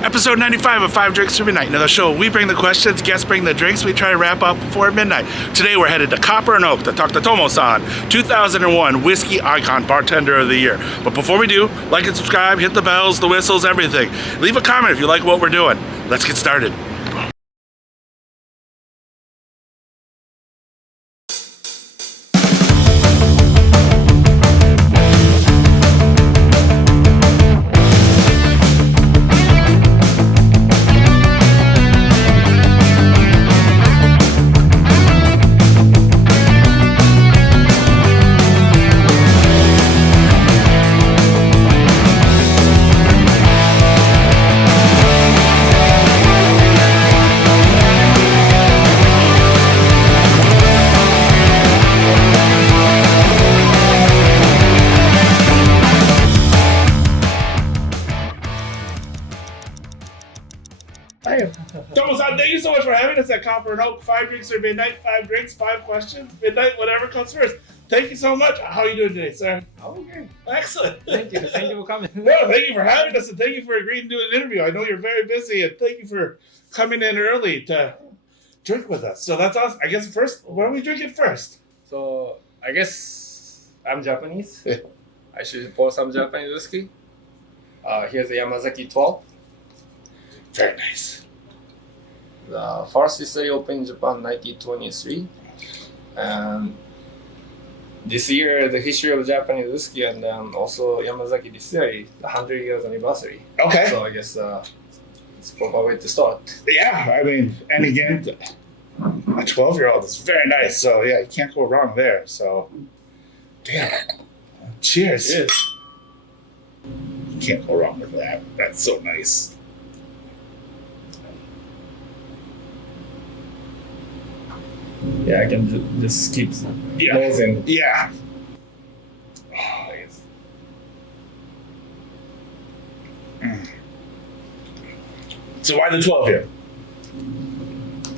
Episode 95 of 5 Drinks to Midnight. Now the show, we bring the questions, guests bring the drinks, we try to wrap up before midnight. Today we're headed to Copper and Oak to talk to Tomo-san, 2001 Whiskey Icon Bartender of the Year. But before we do, like and subscribe, hit the bells, the whistles, everything. Leave a comment if you like what we're doing. Let's get started. Tomo-san, thank you so much for having us at Copper and Oak. 5 drinks or midnight, 5 drinks, 5 questions, midnight, whatever comes first. Thank you so much. How are you doing today, sir? Okay. Excellent. Thank you for coming. No, thank you for having us, and thank you for agreeing to do an interview. I know you're very busy, and thank you for coming in early to drink with us. So that's awesome. I guess first, what are we drinking first? So I guess I'm Japanese. Yeah. I should pour some Japanese whiskey. Here's the Yamazaki 12. Very nice. The first distillery opened in Japan 1923, and this year the history of Japanese whiskey and also Yamazaki distillery, the 100 years anniversary. Okay. So I guess it's a proper way to start. Yeah, I mean, and again, a 12-year-old is very nice. So yeah, you can't go wrong there. So, damn. Cheers. Cheers. You can't go wrong with that. That's so nice. Yeah, I can just keep nosing. Yeah. Oh, yes. So why the 12 here?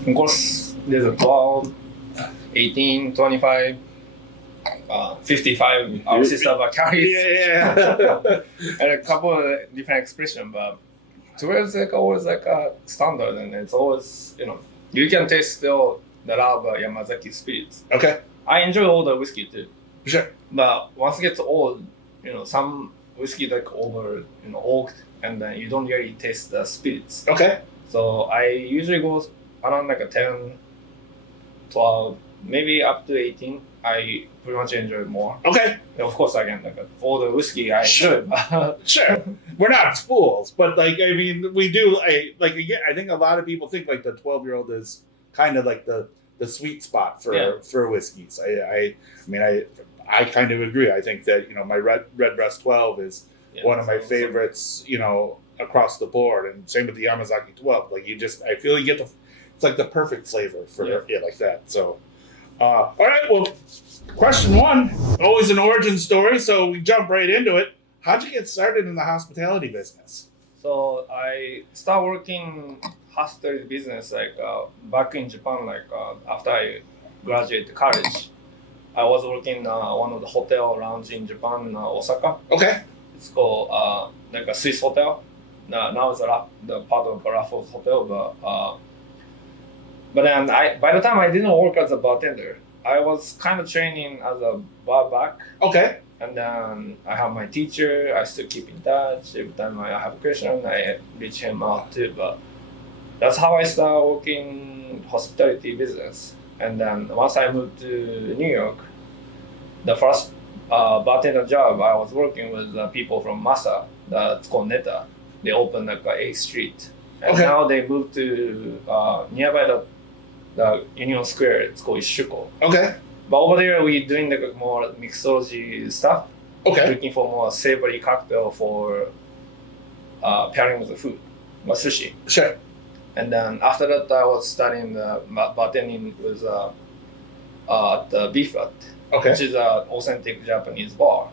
Of course, there's a 12, 18, 25, 55 our sister carries. Yeah. And a couple of different expressions, but 12 is like always like a standard, and it's always, you can taste still the love Yamazaki spirits. Okay. I enjoy all the whiskey too. Sure. But once it gets old, some whiskey like over, oaked, and then you don't really taste the spirits. Okay. So I usually go around like a 10, 12, maybe up to 18. I pretty much enjoy more. Okay. And of course, again, like all the whiskey I enjoy. Sure. We're not fools, but we do. Again, I think a lot of people think like the 12-year-old is kind of like the sweet spot for whiskeys. I kind of agree. I think that my Redbreast 12 is one of my favorites. Across the board, and same with the Yamazaki 12. I feel you get it's like the perfect flavor for like that. So, all right. Well, question 1, always an origin story. So we jump right into it. How'd you get started in the hospitality business? So I started working hospitality business back in Japan. After I graduated college, I was working one of the hotel lounge in Japan, Osaka. Okay. It's called like a Swiss hotel. Now it's the part of Raffles Hotel, but then by the time I didn't work as a bartender, I was kind of training as a bar back. Okay. And then I have my teacher. I still keep in touch. Every time I have a question, I reach him out too. But that's how I started working hospitality business. And then once I moved to New York, the first bartender job I was working with people from Masa. That's called Neta. They opened like 8th Street. And now they moved to nearby the Union Square. It's called Ishuko. Okay. But over there, we're doing like more mixology stuff. Okay. Looking for more savory cocktail for pairing with the food, sushi. Sure. And then after that, I was studying bartending with the Beef Hut, which is an authentic Japanese bar.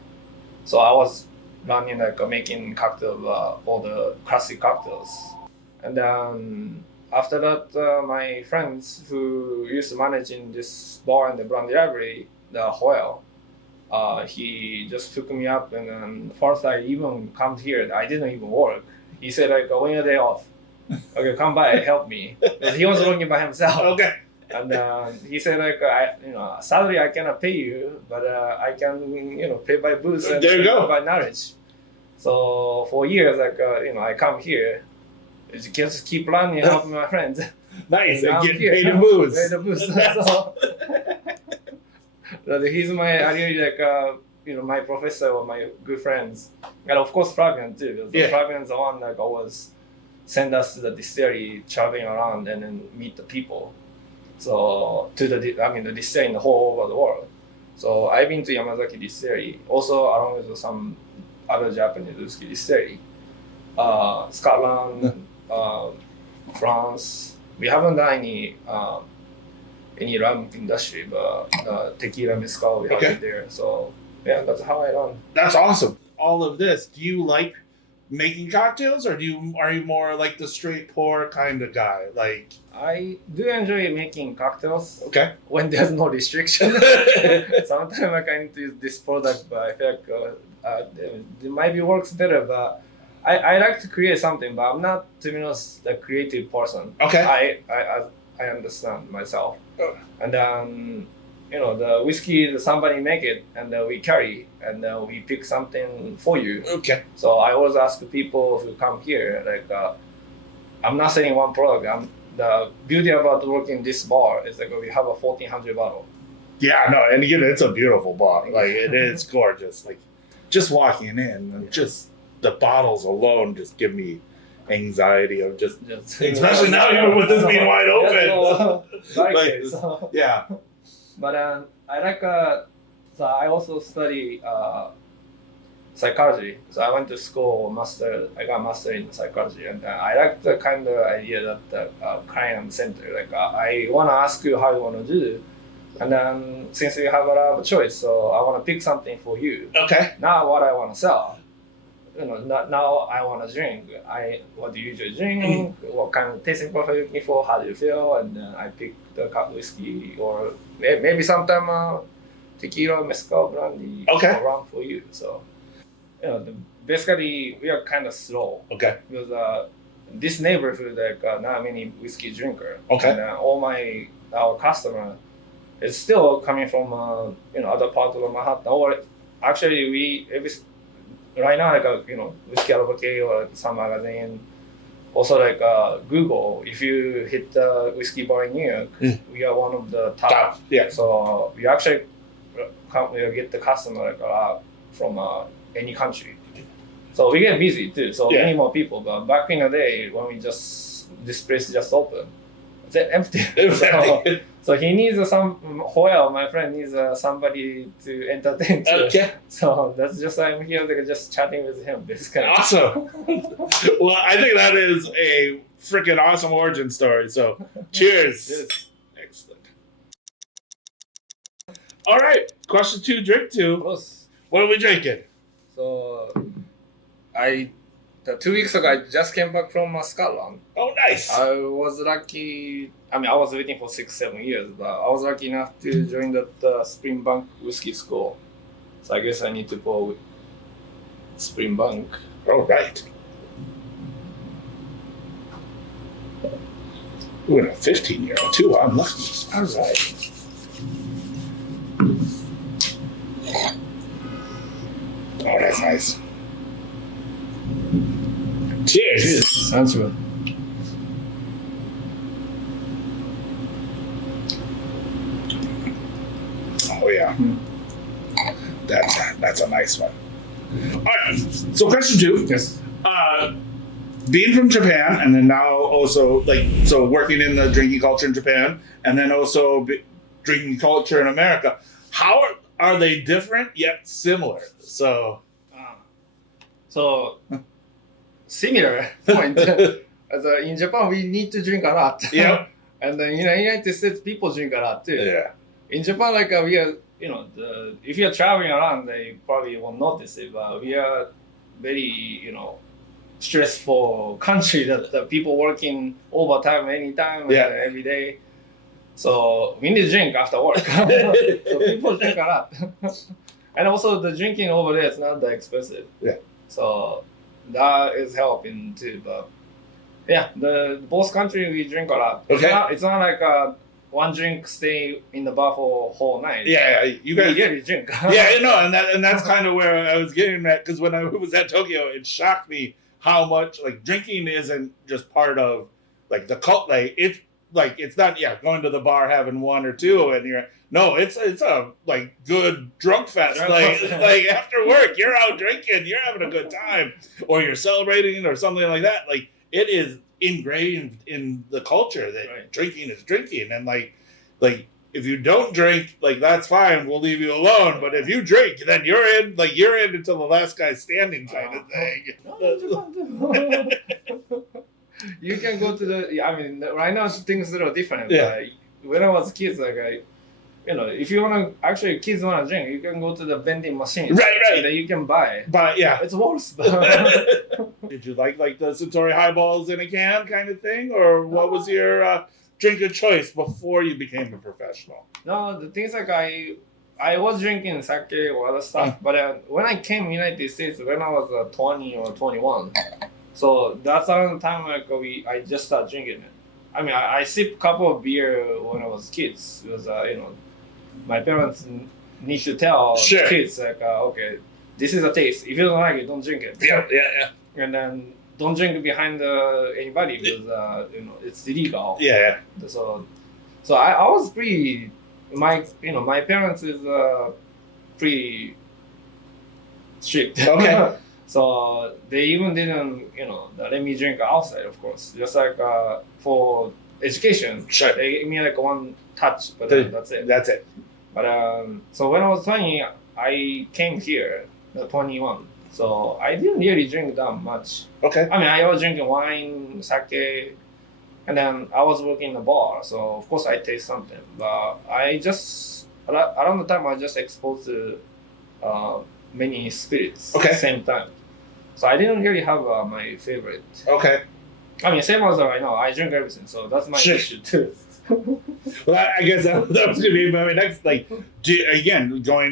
So I was running making cocktail, all the classic cocktails. And then after that, my friends who used to manage in this bar in the Brandy Library, the Hoel, he just took me up, and then first I even come here, I didn't even work. he said like, when you're day off, okay, come by, help me. Because he was working by himself. Okay. And he said like, salary I cannot pay you, but I can, pay by booze and There you go. by knowledge. So for years, like, I come here, just keep learning, helping my friends. Nice. And getting here, paid in booze. Paid in booze. So he's my, I really like, my professor or my good friends. And of course, Fabian too. Because Fabian's the one like always send us to the distillery, traveling around and then meet the people. So to the distillery in the whole over the world. So I've been to Yamazaki distillery, also along with some other Japanese whiskey distillery, Scotland, France. We haven't done any rum industry, but tequila, mezcal, we have it there. So yeah, that's how I run. That's awesome. All of this. Do you like making cocktails, or are you more like the straight pour kind of guy? Like, I do enjoy making cocktails. Okay. When there's no restriction. Sometimes like, I need to use this product, but I feel like it maybe works better. But I like to create something, but I'm not, to be honest, a creative person. Okay. I understand myself. And then, the whiskey, somebody make it, and we carry, and we pick something for you. Okay. So I always ask people who come here, like, I'm not selling one product. The beauty about working this bar is like we have a 1,400 bottle. Yeah, no, and again, it's a beautiful bar. Like, it is gorgeous. Like, just walking in, and just the bottles alone just give me anxiety of just especially now even with this being wide open. Yeah. But I like so I also study psychology. So I went to school, I got master in psychology, and I like the kind of idea that the client center. Like I want to ask you how you want to do, and then since you have a lot of choice, so I want to pick something for you. Okay. Not what I want to sell. Now I want to drink. What do you usually drink? What kind of tasting profile are you looking for? How do you feel? And then I pick the cup whiskey, or maybe sometime tequila, mezcal, brandy, rum for you. So, basically we are kind of slow. Okay. Because this neighborhood, like not many whiskey drinker. Okay. And our customer is still coming from other parts of Manhattan. Or actually right now, like Whiskey Advocate or some magazine, also like Google. If you hit the whiskey bar in New York, we are one of the top. Yeah. So we actually get the customer like a lot from any country. So we get busy too. So many more people. But back in the day when this place just opened, it's empty. So he needs Joel, my friend, needs somebody to entertain too. Okay. So that's just I'm here like, just chatting with him. Awesome. Well, I think that is a freaking awesome origin story. So cheers. Yes. Excellent. All right. Question 2, drink 2. What are we drinking? So 2 weeks ago, I just came back from Scotland. Oh, nice. I was lucky. I was waiting for 6-7 years, but I was lucky enough to join that Springbank whiskey school. So I guess I need to go with Springbank. Oh, right. Ooh, and a 15-year-old too. I'm lucky. All right. Oh, that's nice. Cheers. Sounds good. Oh yeah. That's a nice one. All right. So question 2. Yes. Being from Japan, and then now also working in the drinking culture in Japan, and then also drinking culture in America. How are they different yet similar? So similar point. In Japan, we need to drink a lot. Yeah. And then in the United States, people drink a lot too. Yeah. In Japan, like we are, if you're traveling around, they probably won't notice it, but we are very, stressful country that the people working overtime anytime, every day. So we need to drink after work. So people drink a lot. And also the drinking over there is not that expensive. Yeah. So that is helping too. But yeah, the both country we drink a lot. Okay. It's not like one drink stay in the bar for whole night. Yeah, you guys really drink. Yeah, no, and that's kind of where I was getting at, because when I was at Tokyo, it shocked me how much like drinking isn't just part of like the cult. Like it's not going to the bar having one or two and it's a like good drunk fest. Like after work you're out drinking, you're having a good time, or you're celebrating or something like that. Like it is ingrained in the culture that drinking is drinking, and like if you don't drink, like that's fine, we'll leave you alone. But if you drink, then you're in until the last guy standing kind of thing. You can go to the. I mean, right now things are different. Yeah. When I was kids, if you want to actually kids want to drink, you can go to the vending machine. Right. And then you can buy. But yeah, it's worse. Did you like the Suntory highballs in a can kind of thing, or what was your drink of choice before you became a professional? No, the things like I was drinking sake or other stuff, but when I came to United States, when I was 20 or 21, so that's around the time I just started drinking it. I mean, I sipped a couple of beer when I was kids. It was my parents need to tell kids okay, this is a taste. If you don't like it, don't drink it. Yeah. And then don't drink behind anybody because it's illegal. Yeah. So I was pretty. My parents is pretty strict. Okay. So they even didn't let me drink outside, of course. Just like for education, sure. They gave me like one touch, but that's it. That's it. But so when I was 20, I came here at 21. So I didn't really drink that much. Okay. I mean, I was drinking wine, sake, and then I was working in the bar. So of course I taste something. But I just around the time I just exposed to many spirits at the same time. So I didn't really have my favorite. Okay. I mean, same as I drink everything, so that's my issue too. Well, I guess that was going to be my next, going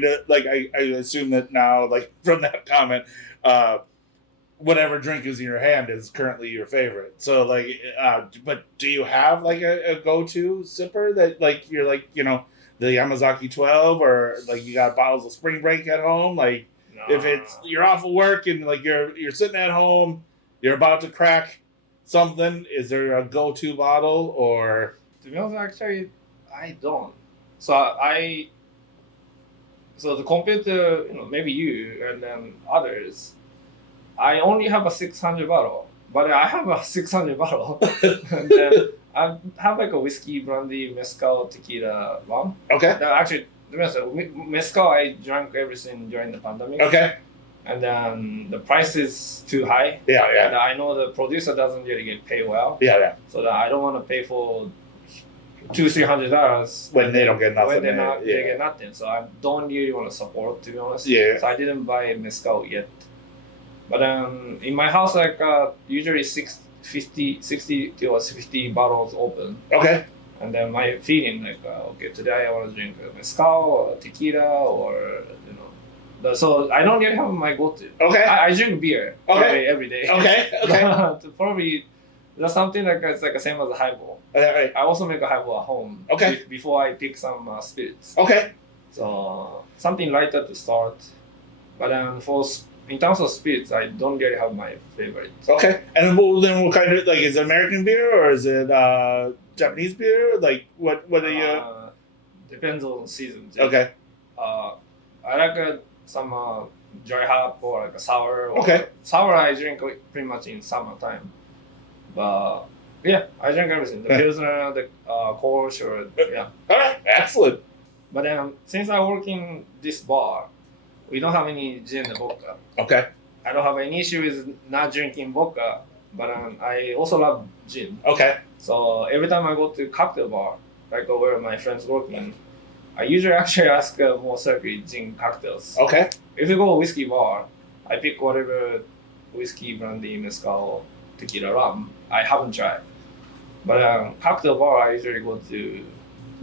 to, I assume that now, from that comment, whatever drink is in your hand is currently your favorite. So, but do you have, a go-to sipper that, you're, the Yamazaki 12, or, you got bottles of Spring Break at home? If it's, you're off of work and, you're sitting at home, you're about to crack something, is there a go-to bottle, or... To be honest, actually, I don't. So the compared to maybe you and then others, I only have a 600 bottle, but I have a 600 bottle. And then I have a whiskey, brandy, mezcal, tequila, rum. Okay. Actually, to be honest, mezcal I drank everything during the pandemic. Okay. And then the price is too high. Yeah. And I know the producer doesn't really get paid well. Yeah. So that I don't want to pay for $200-$300 when they don't get nothing. When they get nothing. So I don't really want to support, to be honest. Yeah. So I didn't buy mezcal yet. But in my house, usually 60 to 50 bottles open. Okay. And then my feeling okay, today I want to drink mezcal or tequila or so I don't really have my go-to. Okay. I drink beer every day. Okay. Probably that's something it's the same as a highball. Right. I also make a highball at home. Okay. Before I pick some spirits. Okay. So something lighter to start, but in terms of spirits, I don't really have my favorite. Okay. And then what kind of is it American beer or is it Japanese beer? What are you? Depends on season. Okay. I like some dry hop or a sour. Okay. Sour I drink pretty much in summertime. But yeah, I drink everything. The Pilsner, the Kolsch, or yeah. All right, excellent. But since I work in this bar, we don't have any gin and vodka. Okay. I don't have any issue with not drinking vodka, but I also love gin. Okay. So every time I go to cocktail bar, where my friends working, I usually actually ask more circuit gin cocktails. Okay. If you go whiskey bar, I pick whatever whiskey, brandy, mezcal, tequila, rum. I haven't tried. But cocktail bar, I usually go to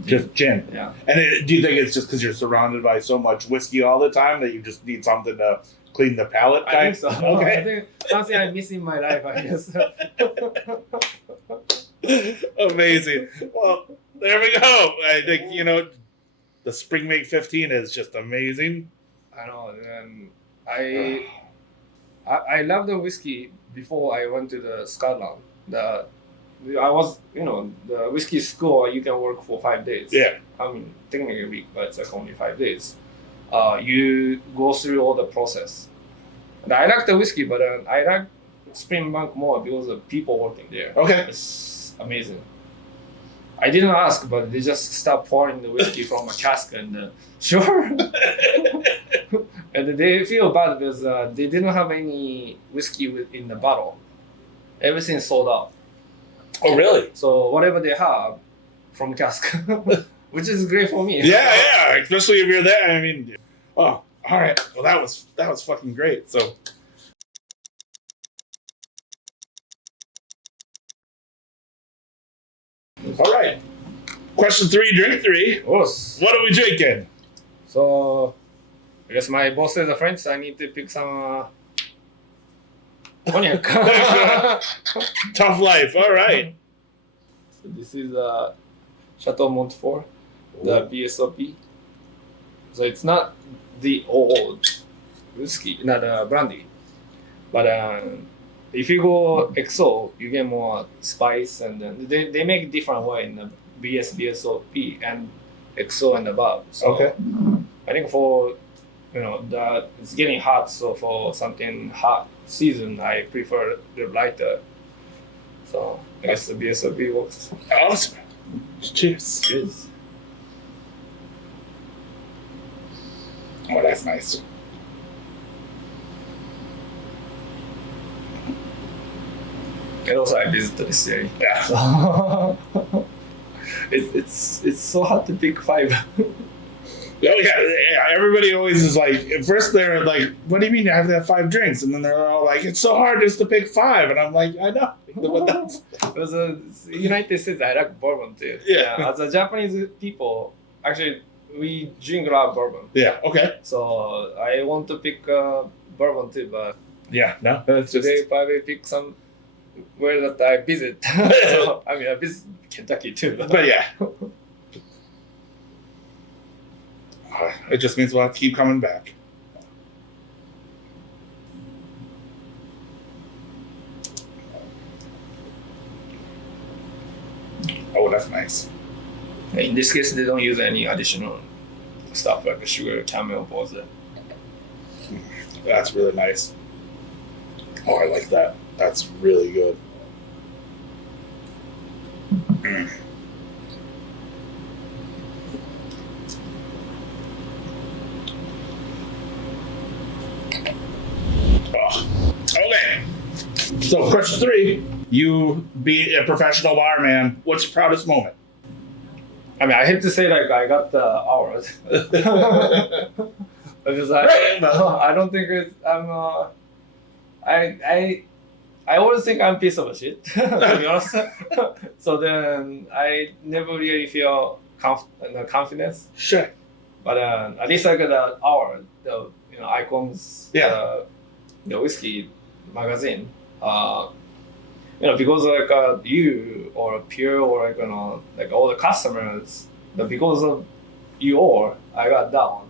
just gin. Yeah. And do you think it's just because you're surrounded by so much whiskey all the time that you just need something to clean the palate. I think so. Okay. I think something I miss in my life, I guess. Amazing. Well, there we go. I think, the Spring Make 15 is just amazing. I know. I love the whiskey before I went to the Scotland. I was, the whiskey school, you can work for 5 days. Yeah. I mean, technically a week, but it's like only 5 days. You go through all the process. And I like the whiskey, but I like Springbank more because of people working there. Okay. It's amazing. I didn't ask, but they just start pouring the whiskey from a cask and sure. And they feel bad because they didn't have any whiskey in the bottle. Everything's sold out. Oh, really? So whatever they have from cask, which is great for me. Yeah. Especially if you're there. I mean, oh, all right. Well, that was fucking great. So. All right. Question 3, drink 3. Yes. What are we drinking? So, I guess my boss is a French, so I need to pick some cognac. Tough life. All right. So this is Chateau Montfort, the BSOP. So it's not the old whiskey, not brandy, but if you go XO, you get more spice, and then they make different way in the BSOP and XO and above. So Okay. I think for that it's getting hot, so for something hot season, I prefer the lighter. So I guess the BSOP works. Awesome. Cheers. Cheers. Oh, that's nice. And also I visited the distillery. Yeah. So it's so hard to pick 5. Oh yeah. Everybody always is like, at first they're like, "What do you mean you have to have 5 drinks?" And then they're all like, "It's so hard just to pick 5." And I'm like, I know. But that's... Because United States, I like bourbon too. Yeah. As a Japanese people, actually, we drink a lot of bourbon. Yeah. Okay. So I want to pick bourbon too, but Yeah. No. That's just. today probably pick some where that I visit. So I mean, I visit Kentucky too. But yeah. It just means we'll have to keep coming back. Oh, that's nice. In this case, they don't use any additional stuff like sugar, camel, powder. That's really nice. Oh, I like that. That's really good. Mm. Oh. Okay. So, question 3. You be a professional barman. What's your proudest moment? I mean, I hate to say like I got the hours. Because I don't think I always think I'm a piece of shit, to be honest. So then I never really feel confidence. Sure. But at least I got the hour, the icons, the whiskey magazine. Because like you or Pierre or like all the customers, but because of you all, I got down.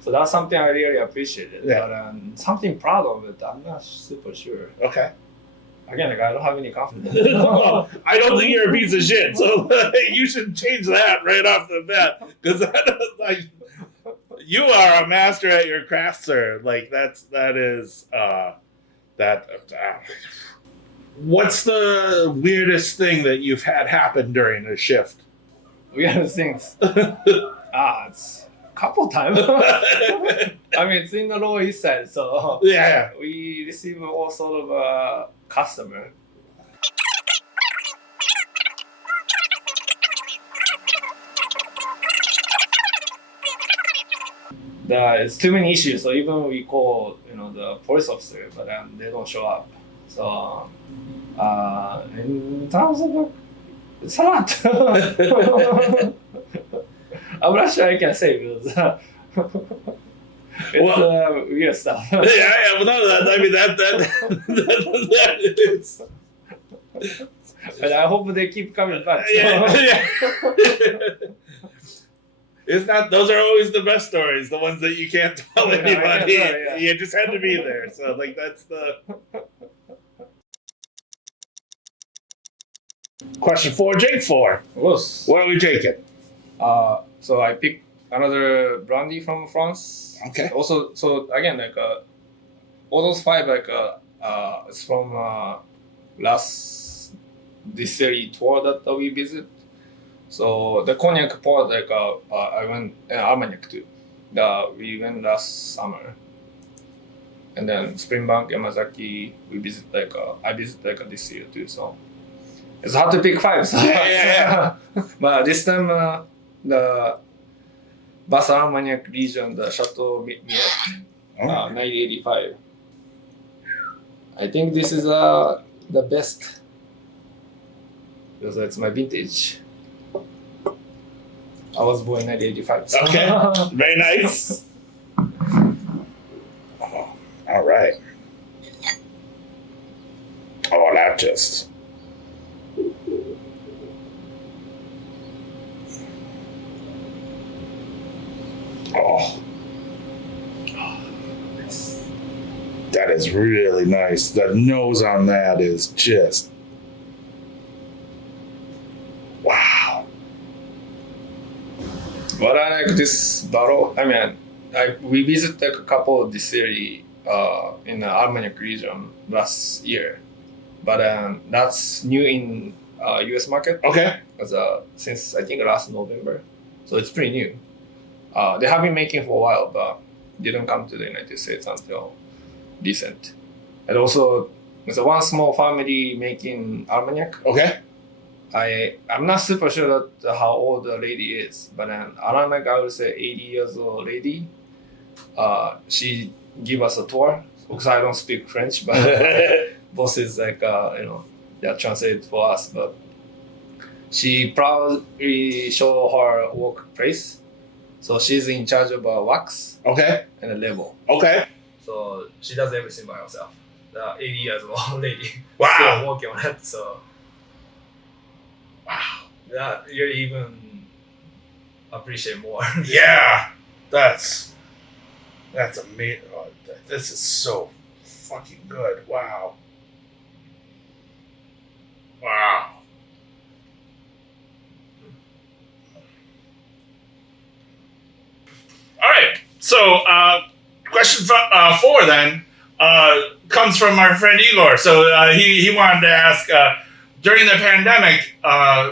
So that's something I really appreciated. Yeah. But something proud of it, I'm not super sure. Okay. Again, like I don't have any confidence. Well, I don't think you're a piece of shit, so you should change that right off the bat. Because like, you are a master at your craft, sir. Like that is. What's the weirdest thing that you've had happen during a shift? Weirdest things. It's a couple times. I mean, it's in the Lower East Side, so Yeah. we receive all sort of customer. It's too many issues, so even we call the police officer, but they don't show up. So in terms of it's a lot. I'm not sure I can say because It's weird stuff. Well, no, I mean that is. And I hope they keep coming back. So. Yeah. It's not. Those are always the best stories. The ones that you can't tell anybody. You just had to be there. So like that's the. Question 4, drink 4. Yes. What are we drinking? So I picked another brandy from France. Okay. Also, so again, all those 5 it's from last distillery tour that we visit. So the cognac part, I went Armagnac too. We went last summer. And then Springbank, Yamazaki, I visit this year too. So it's hard to pick 5. So. Yeah. But this time, the Basse Armagnac region, the Chateau Miette, 1985. I think this is the best because it's my vintage. I was born in 1985. So. Okay, very nice. Oh, all right. Oh, that just. Oh. That is really nice. The nose on that is just. Wow. What I like this bottle, I mean, we visited a couple of distillery in the Armagnac region last year, but that's new in U.S. market. Okay. Since I think last November, so it's pretty new. They have been making for a while, but didn't come to the United States until recent. And also, there's one small family making Armagnac. Okay. I'm not super sure that how old the lady is, but around I would say 80 years old lady. She give us a tour because I don't speak French, but boss is translate for us. But she proudly show her workplace. So she's in charge of wax. Okay. And a label. Okay. So she does everything by herself. The 80 years old lady. Wow. Still working on it. So. Wow. That you even appreciate more. Yeah. That's amazing. Oh, this is so fucking good. Wow. Wow. All right. So, question 4 then comes from our friend Igor. So he wanted to ask. During the pandemic,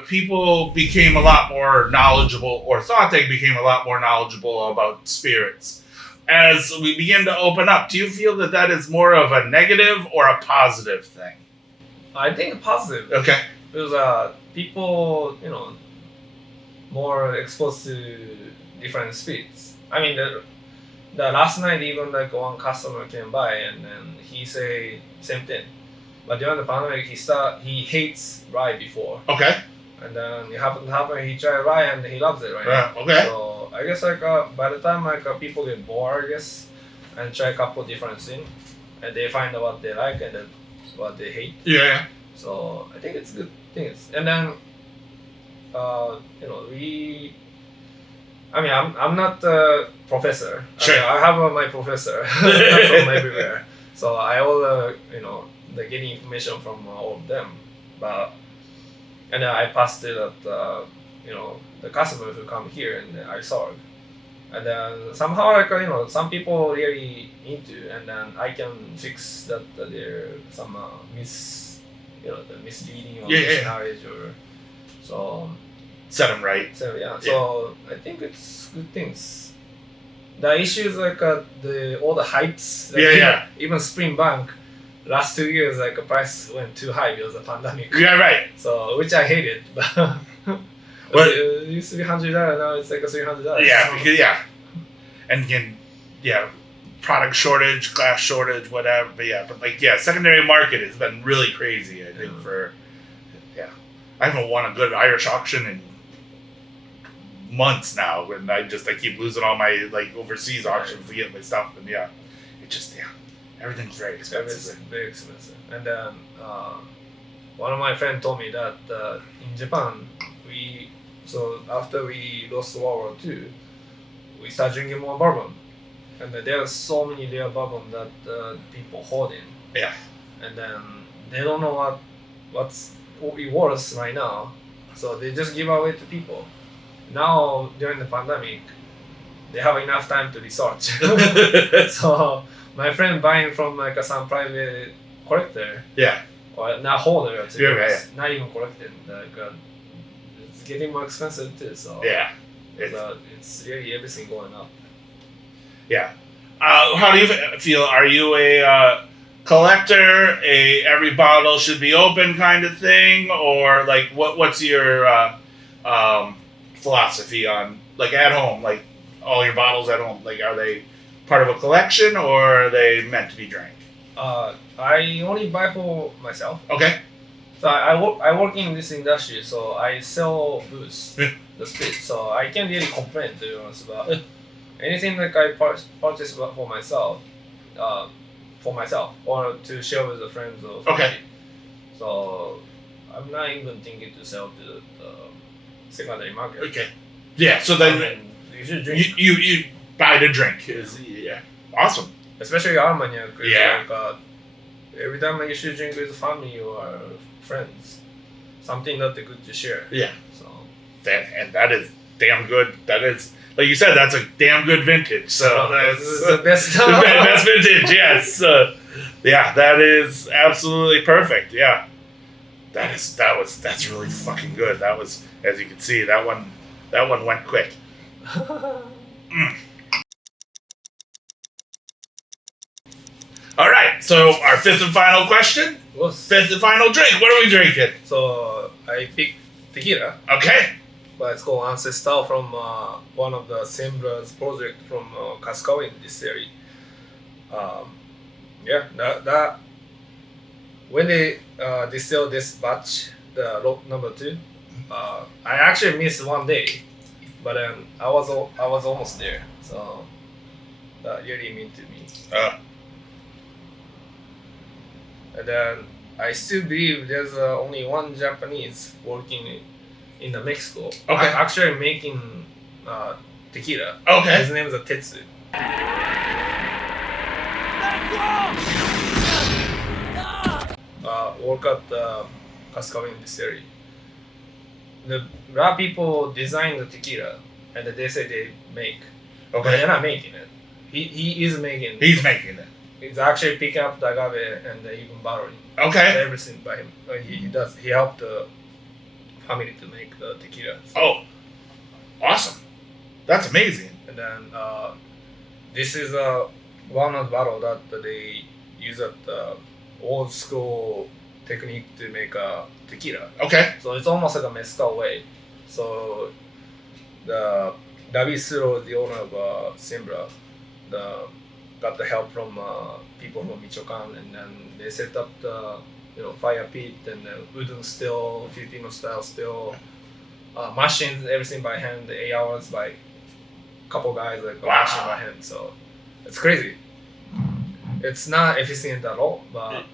people became a lot more knowledgeable, or thought they became a lot more knowledgeable about spirits. As we begin to open up, do you feel that is more of a negative or a positive thing? I think positive. Okay. Because people, more exposed to different spirits. I mean, the last night even one customer came by and then he say same thing. But during the pandemic, he hates rye before. Okay. And then it happened to happen, he tried rye and he loves it right now. Okay. So I guess by the time people get bored, I guess, and try a couple different things, and they find out what they like and then what they hate. Yeah. So I think it's good things. And then, I'm not a professor. Sure. I have my professor from everywhere. So I all getting information from all of them, and then I passed it at the customers who come here and I solve, and then somehow some people really into, and then I can fix that there some the misleading or misknowledge or so. Set them right. So yeah, so I think it's good things. The issue is all the hypes. Even Springbank. Last 2 years, price went too high because of the pandemic. Yeah, right. So, which I hated, but it used to be $100, now it's $300. Yeah, and again, product shortage, glass shortage, whatever. But secondary market has been really crazy. I think I haven't won a good Irish auction in months now, and I keep losing all my like overseas auctions to get my stuff, and everything's very expensive. It's very expensive. And then one of my friends told me that in Japan, after we lost World War II, we started drinking more bourbon. And there are so many rare bourbon that people holding. Yeah. And then they don't know what's worth right now, so they just give away to people. Now during the pandemic, they have enough time to research. So my friend buying from like some private collector. Yeah. Or not holder. Not even collecting. Like it's getting more expensive too. So yeah. It's really everything going up. Yeah. How do you feel? Are you a collector, every bottle should be open kind of thing, or like what's your philosophy on like at home, like all your bottles at home? Like, are they part of a collection or are they meant to be drank? I only buy for myself. Okay. So I work in this industry, so I sell booze, the spirit. So I can't really complain, to be honest, about anything like I purchase for myself, or to share with the friends or family. Okay. So I'm not even thinking to sell to the secondary market. Okay. Yeah. So then you should drink. You buy to drink. Awesome. Especially Armenia. Yeah. Like, every time you should drink with family or friends, something that they good to share. Yeah. So that is damn good. That is, like you said, that's a damn good vintage. So that's the best. Best vintage. Yes. That is absolutely perfect. Yeah. That's really fucking good. That was, as you can see, that one went quick. All right, so our fifth and final question. Fifth and final drink. What are we drinking? So I picked tequila. Okay. But it's called Ancestor from one of the Sembra's project from Cascade Distillery. That when they distill this batch, the lot number 2, I actually missed one day, but I was almost there. So that really meant to me. And then I still believe there's only one Japanese working in Mexico. Okay. Actually making tequila. Okay. His name is Tetsu. Work at the Cascade Distillery. The raw people design the tequila, and they say they make. Okay. But they're not making it. He is making. He's making it. He's actually picking up the agave and even bottling. Okay. Everything by him. He does. He helped the family to make the tequila. So. Oh, awesome! That's amazing. And then this is one of the bottle that they use at the old school technique to make a tequila. Okay. So it's almost like a mezcal way. So the David Suro, the owner of Sembra, got the help from people from Michoacan, and then they set up the fire pit and the wooden still, Filipino style still, machines, everything by hand, the 8 hours by a couple guys machine by hand. So it's crazy. It's not efficient at all, but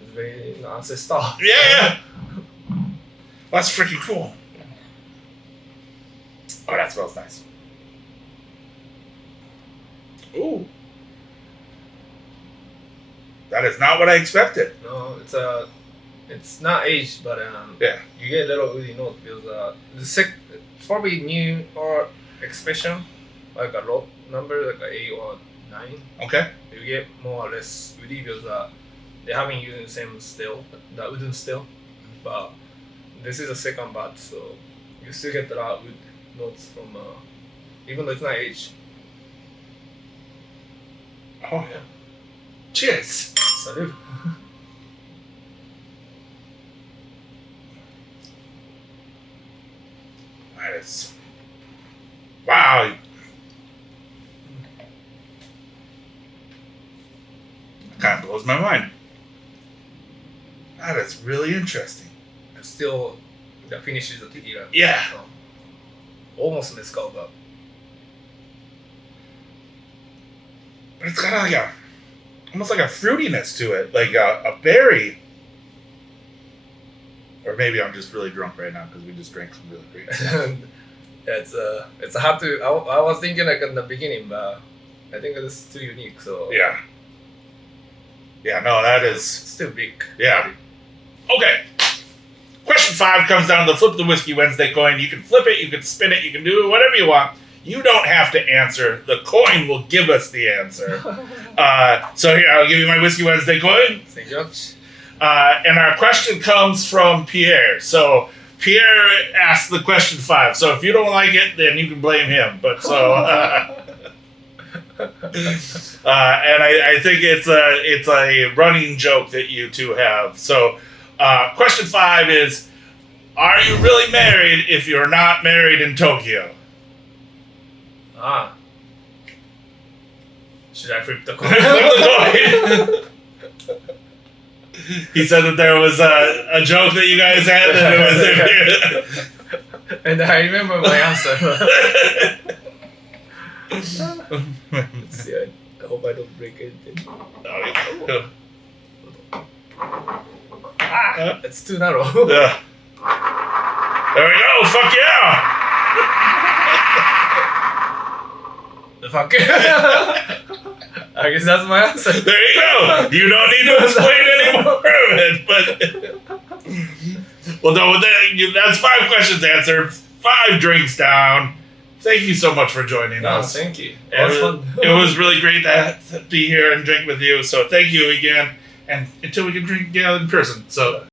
it's very ancestral. Yeah. That's freaking cool. Oh, that smells nice. Ooh. That is not what I expected. No, it's not aged, but you get a little woody note because it's probably new or expression, like a lot number, like a 8 or 9. Okay. You get more or less woody because they haven't used the same still, the wooden still, but this is a second batch, so you still get a lot of wood notes from even though it's not aged. Oh yeah. Cheers. Salud. That is. Wow. Kind of blows my mind. That is really interesting. And still, that finishes the tequila. Yeah. So. almost mezcal, but it's got like almost like a fruitiness to it, like a berry. Or maybe I'm just really drunk right now because we just drank some really great stuff. it's hard to. I was thinking like in the beginning, but I think it's too unique. So Yeah. Yeah, no, that is... it's still big. Yeah. Okay. Question 5 comes down to flip the Whiskey Wednesday coin. You can flip it, you can spin it, you can do whatever you want. You don't have to answer. The coin will give us the answer. So here, I'll give you my Whiskey Wednesday coin. Thank you much. And our question comes from Pierre. So Pierre asked the question 5. So if you don't like it, then you can blame him. But so... and I think it's a running joke that you two have. So, question 5 is: are you really married if you're not married in Tokyo? Should I flip the coin? He said that there was a joke that you guys had that it was. And I remember my answer. Let's see, I hope I don't break anything. It's too narrow. Yeah. There we go. Fuck yeah. Fuck yeah. I guess that's my answer. There you go. You don't need to explain any more of it. But well, no, that's 5 questions answered. 5 drinks down. Thank you so much for joining us. Thank you. It was really great to be here and drink with you. So thank you again. And until we can drink again in person. So